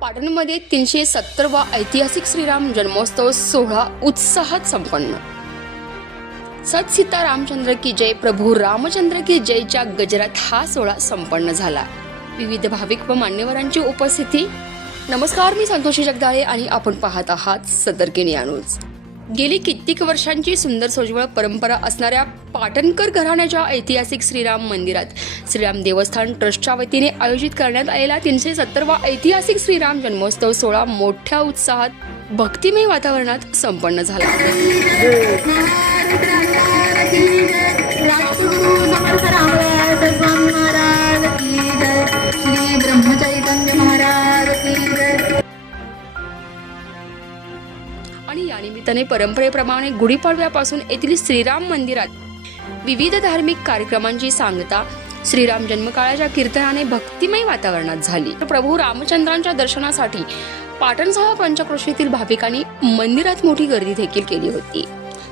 पाटणमध्ये 370वा ऐतिहासिक श्रीराम जन्मोत्सव सोहळा उत्साहात संपन्न। सत सीता रामचंद्र की जय, प्रभू रामचंद्र की जयच्या गजरात हा सोहळा संपन्न झाला। विविध भाविक व मान्यवरांची उपस्थिती। नमस्कार, मी संतोषी जगदाळे आणि आपण पाहत आहात सतर्क न्यूज। गेली कित्येक वर्षांची सुंदर सोज्वळ परंपरा असणाऱ्या पाटणकर घराण्याच्या ऐतिहासिक श्रीराम मंदिरात श्रीराम देवस्थान ट्रस्टच्या वतीने आयोजित करण्यात आलेला 370वा ऐतिहासिक श्रीराम जन्मोत्सव सोहळा मोठ्या उत्साहात भक्तिमय वातावरणात संपन्न झाला। आणि या निमित्ताने परंपरेप्रमाणे गुढीपाडव्यापासून येथील श्रीराम मंदिरात विविध धार्मिक कार्यक्रमांची सांगता श्रीराम जन्मकाळाच्या कीर्तनाने भक्तिमय वातावरणात झाली। प्रभू रामचंद्रांच्या दर्शनासाठी पाटणसह पंचक्रोशीतील भाविकांनी मंदिरात मोठी गर्दी देखील केली होती।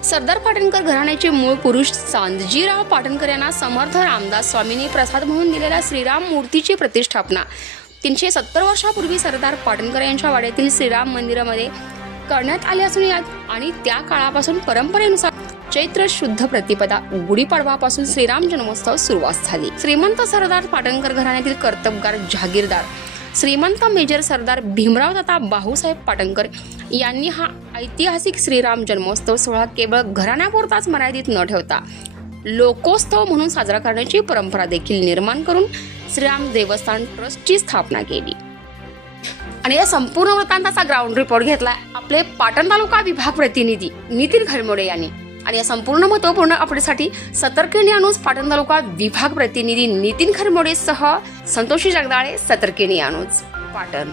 सरदार पाटणकर घराण्याचे मूळ पुरुष सांदजीराव पाटणकर यांना समर्थ रामदास स्वामींनी प्रसाद म्हणून दिलेल्या श्रीराम मूर्तीची प्रतिष्ठापना 370 वर्षापूर्वी सरदार पाटणकर यांच्या वाड्यातील श्रीराम मंदिरामध्ये करण्यात आले असून आणि त्या काळापासून परंपरेनुसार चैत्र शुद्ध प्रतिपदा गुढीपाडवापासून श्रीराम जन्मोत्सव सुरुवात झाली। श्रीमंत सरदार पाटणकर घराण्यातील कर्तबगार जहागीरदार श्रीमंत मेजर सरदार भीमराव तथा भाऊसाहेब पाटणकर यांनी हा ऐतिहासिक श्रीराम जन्मोत्सव सोहळा केवळ घराण्यापुरताच मर्यादित न ठेवता लोकोत्सव म्हणून साजरा करण्याची परंपरा देखील निर्माण करून श्रीराम देवस्थान ट्रस्टची स्थापना केली। आणि या संपूर्ण वृत्तांताचा ग्राउंड रिपोर्ट घेतला आपले पाटण तालुका विभाग प्रतिनिधी नितीन खळमोडे यांनी। आणि या संपूर्ण महत्त्वपूर्ण अपडेटसाठी सतर्क न्यूज पाटण तालुका विभाग प्रतिनिधी नितीन खळमोडे सह संतोषी जगदाळे, सतर्क न्यूज पाटण।